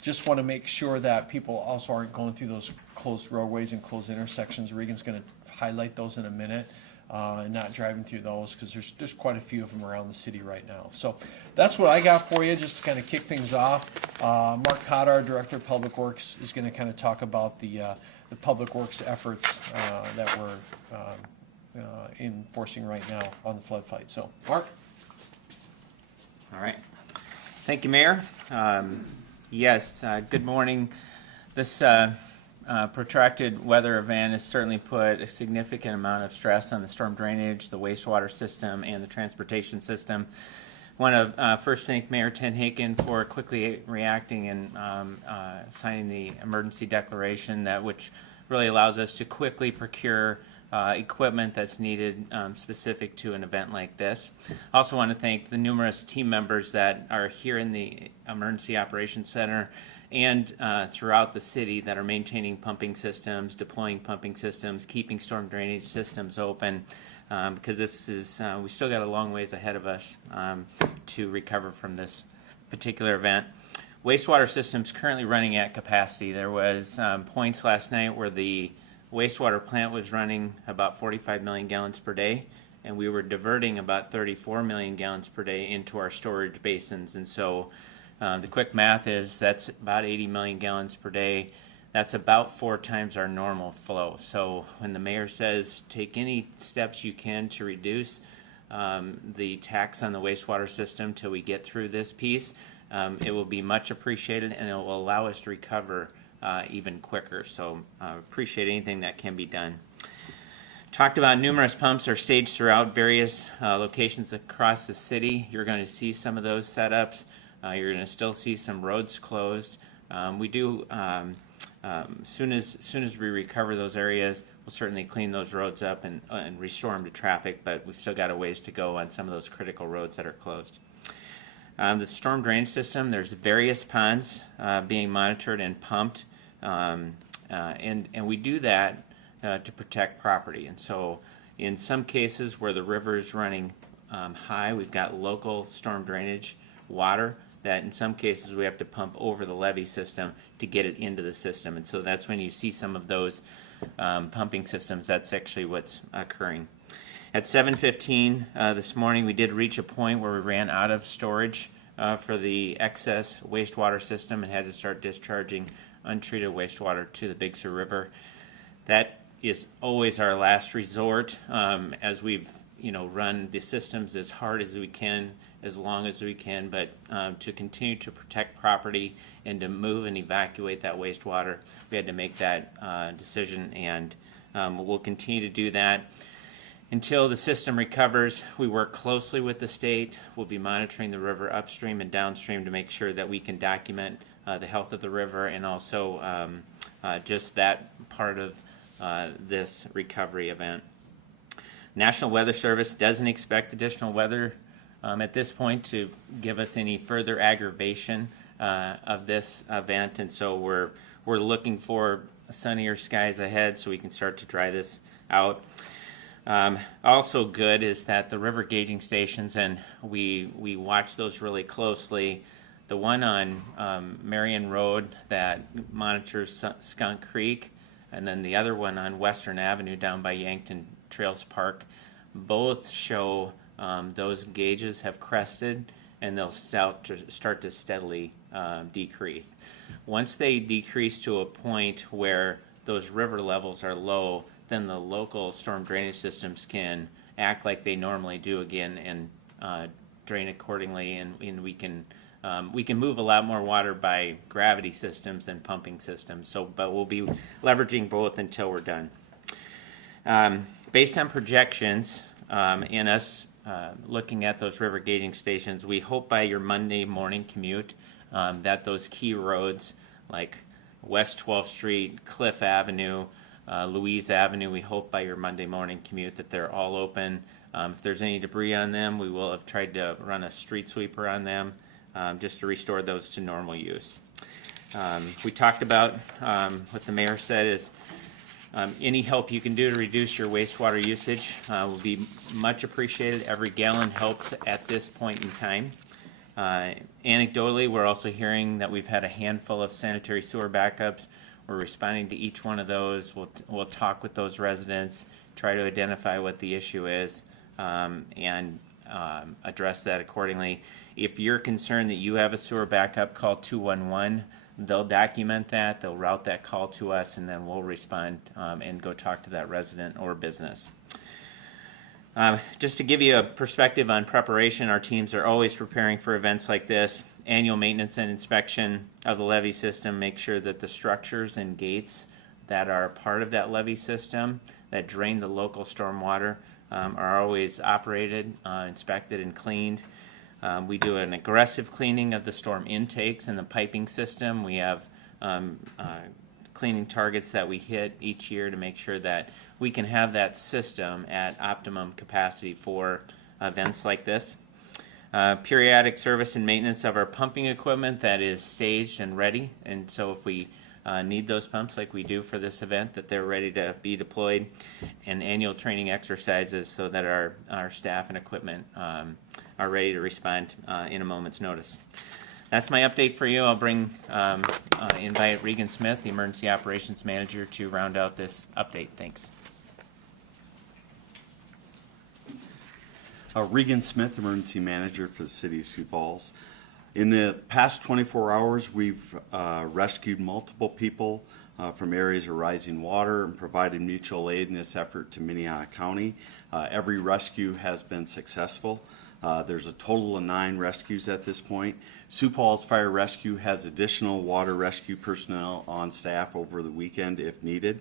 just want to make sure that people also aren't going through those closed roadways and closed intersections. Regan's going to highlight those in a minute. And not driving through those because there's quite a few of them around the city right now. So that's what I got for you, just to kind of kick things off. Mark Cotter, our Director of Public Works, is going to kind of talk about the public works efforts that we're enforcing right now on the flood fight. So, Mark. All right. Thank you, Mayor. Yes, good morning. This protracted weather event has certainly put a significant amount of stress on the storm drainage, the wastewater system, and the transportation system. I want to first thank Mayor Tenhaken for quickly reacting and signing the emergency declaration, which really allows us to quickly procure equipment that's needed specific to an event like this. I also want to thank the numerous team members that are here in the Emergency Operations Center and throughout the city that are maintaining pumping systems, deploying pumping systems, keeping storm drainage systems open, because this is, we still got a long ways ahead of us to recover from this particular event. Wastewater system's currently running at capacity. There was points last night where the wastewater plant was running about 45 million gallons per day, and we were diverting about 34 million gallons per day into our storage basins. And so the quick math is that's about 80 million gallons per day. That's about 4 times our normal flow. So when the mayor says take any steps you can to reduce the tax on the wastewater system till we get through this piece, it will be much appreciated, and it will allow us to recover even quicker. So appreciate anything that can be done. Talked about numerous pumps are staged throughout various locations across the city. You're going to see some of those setups. You're going to still see some roads closed. We do, soon as we recover those areas, we'll certainly clean those roads up and restore them to traffic, but we've still got a ways to go on some of those critical roads that are closed. The storm drain system, there's various ponds being monitored and pumped, and we do that to protect property. And so in some cases where the river is running high, we've got local storm drainage water that in some cases we have to pump over the levee system to get it into the system. And so that's when you see some of those pumping systems. That's actually what's occurring. At 7:15 this morning, we did reach a point where we ran out of storage for the excess wastewater system and had to start discharging untreated wastewater to the Big Sioux River. That is always our last resort, as we've run the systems as hard as we can, as long as we can, but to continue to protect property and to move and evacuate that wastewater, we had to make that decision, and we'll continue to do that until the system recovers. We work closely with the state. We'll be monitoring the river upstream and downstream to make sure that we can document the health of the river and also just that part of this recovery event. National Weather Service doesn't expect additional weather at this point to give us any further aggravation of this event, and so we're looking for sunnier skies ahead so we can start to dry this out. Also good is that the river gauging stations, and we watch those really closely. The one on Marion Road that monitors Skunk Creek, and then the other one on Western Avenue down by Yankton Trails Park, both show those gauges have crested and they'll start to steadily decrease. Once they decrease to a point where those river levels are low, then the local storm drainage systems can act like they normally do again and drain accordingly, and we can move a lot more water by gravity systems than pumping systems. So, but we'll be leveraging both until we're done. Based on projections and us looking at those river gauging stations, we hope by your Monday morning commute that those key roads like West 12th Street, Cliff Avenue, Louise Avenue, we hope by your Monday morning commute that they're all open. If there's any debris on them, we will have tried to run a street sweeper on them just to restore those to normal use. We talked about what the mayor said is any help you can do to reduce your wastewater usage will be much appreciated. Every gallon helps at this point in time. Anecdotally, we're also hearing that we've had a handful of sanitary sewer backups. We're responding to each one of those. We'll talk with those residents, try to identify what the issue is, and address that accordingly. If you're concerned that you have a sewer backup, call 211. They'll document that, they'll route that call to us, and then we'll respond and go talk to that resident or business. Just to give you a perspective on preparation, our teams are always preparing for events like this. Annual maintenance and inspection of the levee system, make sure that the structures and gates that are part of that levee system that drain the local stormwater are always operated, inspected, and cleaned. We do an aggressive cleaning of the storm intakes and the piping system. We have cleaning targets that we hit each year to make sure that we can have that system at optimum capacity for events like this. Periodic service and maintenance of our pumping equipment that is staged and ready, and so if we need those pumps like we do for this event, that they're ready to be deployed, and annual training exercises so that our staff and equipment are ready to respond in a moment's notice. That's my update for you. I'll invite Regan Smith, the Emergency Operations Manager, to round out this update. Thanks. Regan Smith, Emergency Manager for the City of Sioux Falls. In the past 24 hours, we've rescued multiple people from areas of rising water and provided mutual aid in this effort to Minnehaha County. Every rescue has been successful. There's a total of 9 rescues at this point. Sioux Falls Fire Rescue has additional water rescue personnel on staff over the weekend if needed.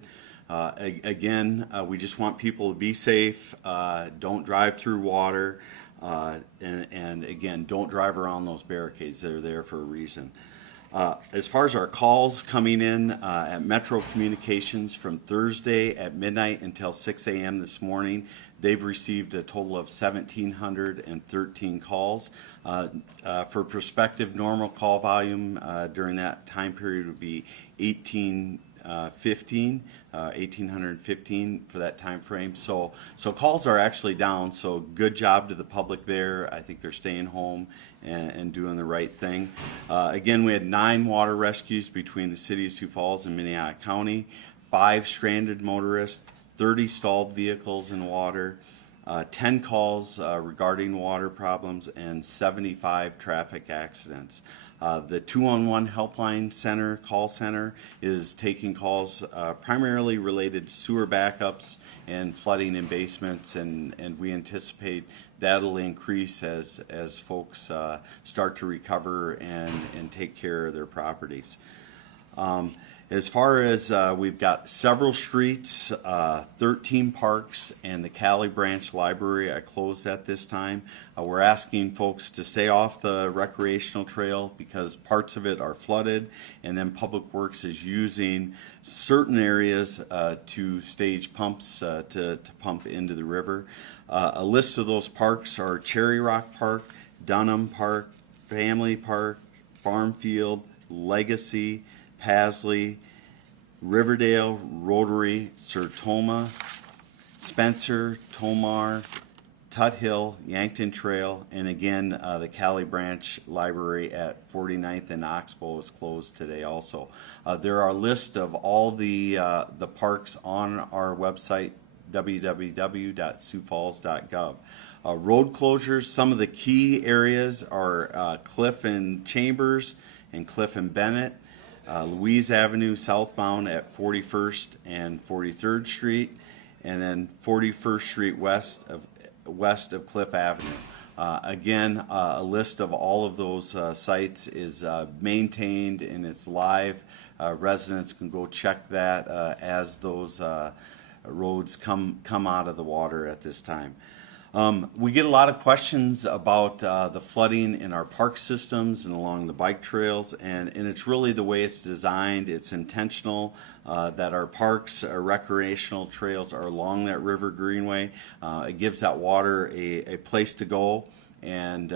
Again, we just want people to be safe, don't drive through water, and again, don't drive around those barricades. They're there for a reason. As far as our calls coming in at Metro Communications from Thursday at midnight until 6 a.m. this morning, they've received a total of 1,713 calls. For perspective, normal call volume during that time period would be 1,815 for that time frame. So calls are actually down, so good job to the public there. I think they're staying home and doing the right thing. Again, we had 9 water rescues between the City of Sioux Falls and Minnehaha County, 5 stranded motorists, 30 stalled vehicles in water, 10 calls regarding water problems, and 75 traffic accidents. The 211 helpline center, call center, is taking calls primarily related to sewer backups and flooding in basements, and we anticipate that'll increase as folks start to recover and take care of their properties. As far as we've got several streets, 13 parks, and the Cali Branch Library are closed at this time. We're asking folks to stay off the recreational trail because parts of it are flooded, and then Public Works is using certain areas to stage pumps to pump into the river. A list of those parks are Cherry Rock Park, Dunham Park, Family Park, Farm Field, Legacy, Pasley, Riverdale, Rotary, Sertoma, Spencer, Tomar, Tut Hill, Yankton Trail, and again, the Cali Branch Library at 49th and Oxbow is closed today also. There are lists of all the parks on our website, www.siouxfalls.gov. Road closures, some of the key areas are Cliff and Chambers and Cliff and Bennett. Louise Avenue southbound at 41st and 43rd Street, and then 41st Street west of Cliff Avenue. Again, a list of all of those sites is maintained and it's live. Residents can go check that as those roads come out of the water at this time. We get a lot of questions about the flooding in our park systems and along the bike trails, and it's really the way it's designed. It's intentional that our parks, our recreational trails are along that river greenway. It gives that water a place to go and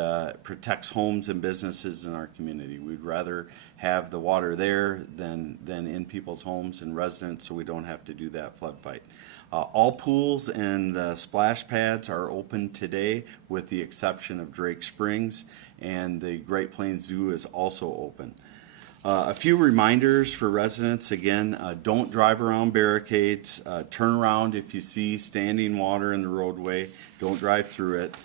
protects homes and businesses in our community. We'd rather have the water there than in people's homes and residents, so we don't have to do that flood fight. All pools and the splash pads are open today with the exception of Drake Springs, and the Great Plains Zoo is also open. A few reminders for residents, again, don't drive around barricades, turn around if you see standing water in the roadway, don't drive through it.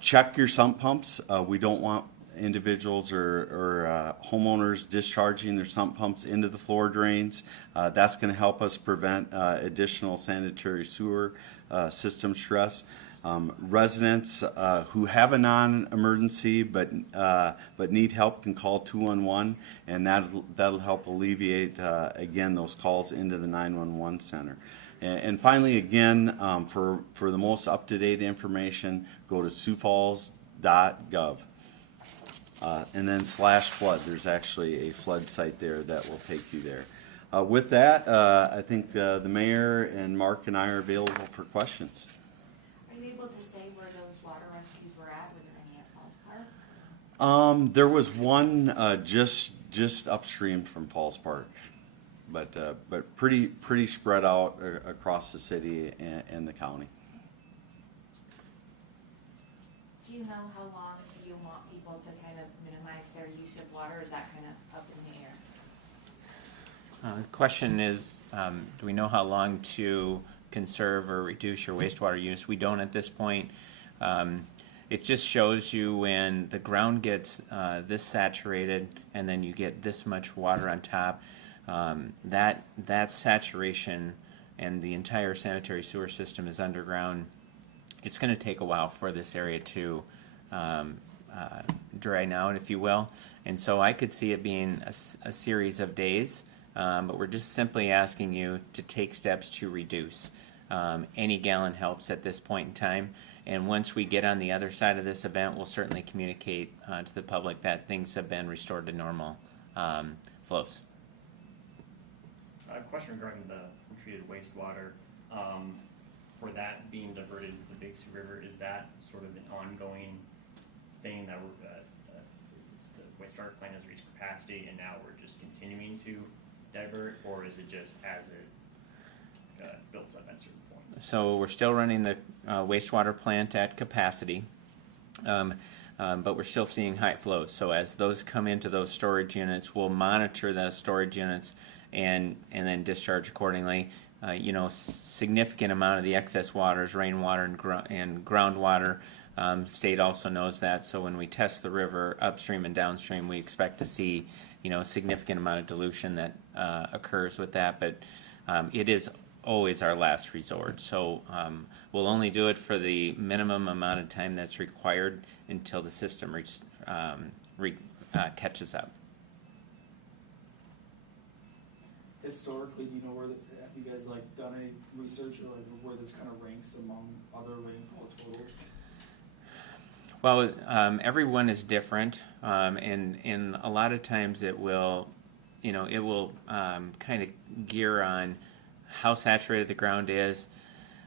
Check your sump pumps. We don't want individuals or homeowners discharging their sump pumps into the floor drains. That's going to help us prevent additional sanitary sewer system stress. Residents who have a non-emergency but need help can call 211, and that'll help alleviate again those calls into the 911 center. And finally, again, for the most up-to-date information, go to siouxfalls.gov. And then /flood. There's actually a flood site there that will take you there. With that, I think the mayor and Mark and I are available for questions. Are you able to say where those water rescues were at? Were there any at Falls Park? There was one just upstream from Falls Park, but pretty spread out across the city and the county. Do you know how long you want people to kind of minimize their use of water? Is that kind of up in the air? The question is, do we know how long to conserve or reduce your wastewater use? We don't at this point. It just shows you when the ground gets this saturated and then you get this much water on top, that saturation and the entire sanitary sewer system is underground. It's going to take a while for this area to drain out, if you will. And so I could see it being a series of days, but we're just simply asking you to take steps to reduce. Any gallon helps at this point in time. And once we get on the other side of this event, we'll certainly communicate to the public that things have been restored to normal flows. A question regarding the treated wastewater. For that being diverted to the Big Sioux River, is that sort of an ongoing thing that the wastewater plant has reached capacity and now we're just continuing to divert, or is it just as it builds up at certain points? So we're still running the wastewater plant at capacity, but we're still seeing high flows. So as those come into those storage units, we'll monitor those storage units and then discharge accordingly. Significant amount of the excess water is rainwater and groundwater. State also knows that. So when we test the river upstream and downstream, we expect to see, a significant amount of dilution that occurs with that. But it is always our last resort. So we'll only do it for the minimum amount of time that's required until the system catches up. Historically, do you know have you guys done any research or where this kind of ranks among other rainfall totals? Well, everyone is different, and a lot of times it will, kind of gear on how saturated the ground is.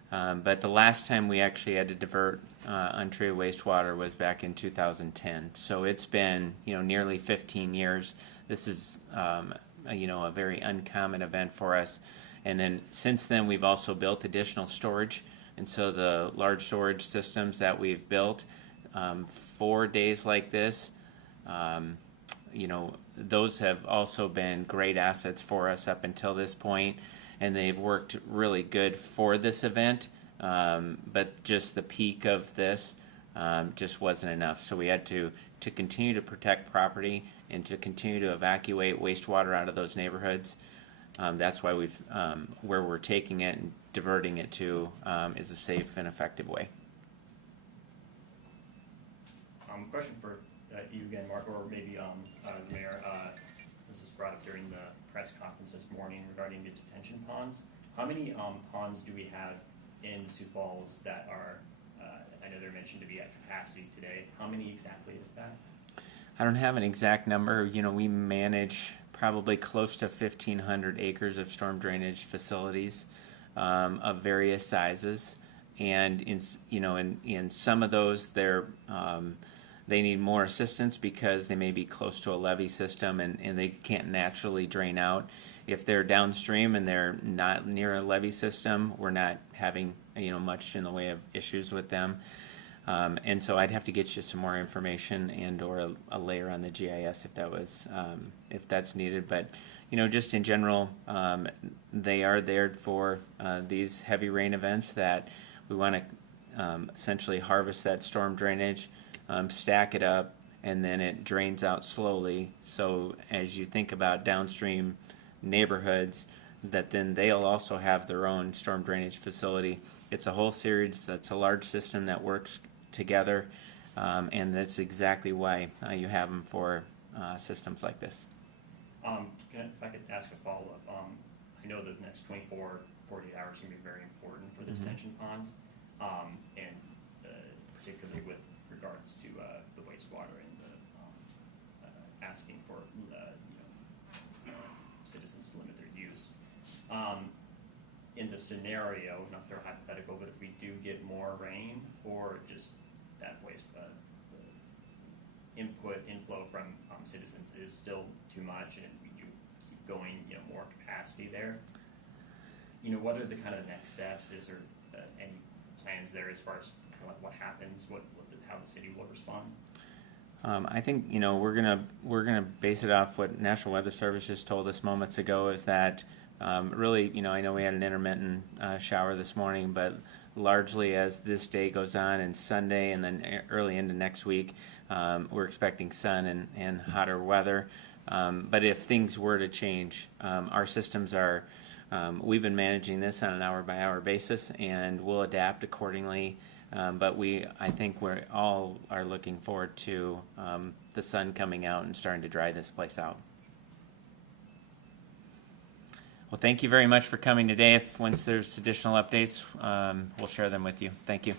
But the last time we actually had to divert untreated wastewater was back in 2010. So it's been, nearly 15 years. This is, a very uncommon event for us. And then since then, we've also built additional storage. And so the large storage systems that we've built for days like this, those have also been great assets for us up until this point. And they've worked really good for this event. But just the peak of this just wasn't enough. So we had to continue to protect property and to continue to evacuate wastewater out of those neighborhoods. That's why where we're taking it and diverting it to is a safe and effective way. Question for you again, Mark, or maybe the mayor. This was brought up during the press conference this morning regarding the detention ponds. How many ponds do we have in Sioux Falls that are, I know they're mentioned to be at capacity today. How many exactly is that? I don't have an exact number. We manage probably close to 1,500 acres of storm drainage facilities of various sizes, and in some of those they need more assistance because they may be close to a levee system and they can't naturally drain out. If they're downstream and they're not near a levee system, we're not having much in the way of issues with them. And so I'd have to get you some more information and or a layer on the GIS if that was if that's needed. But just in general, they are there for these heavy rain events that we want to essentially harvest that storm drainage, stack it up, and then it drains out slowly. So as you think about downstream neighborhoods, that then they'll also have their own storm drainage facility. It's a whole series. That's a large system that works together, and that's exactly why you have them for systems like this. If I could ask a follow-up, I know the next 24, 48 hours are going to be very important for the detention ponds, and particularly with regards to the wastewater and the asking for citizens to limit their use. In the scenario, not they're hypothetical, but if we do get more rain or just that waste, the inflow from citizens is still too much, and we do keep going, more capacity there. What are the kind of next steps? Is there any plans there as far as kind of like what happens, how the city will respond? I think we're gonna base it off what National Weather Service just told us moments ago. Is that really, I know we had an intermittent shower this morning, but largely as this day goes on and Sunday and then early into next week, we're expecting sun and hotter weather. But if things were to change, our systems are, we've been managing this on an hour-by-hour basis, and we'll adapt accordingly. But I think we all are looking forward to the sun coming out and starting to dry this place out. Well, thank you very much for coming today. Once there's additional updates, we'll share them with you. Thank you.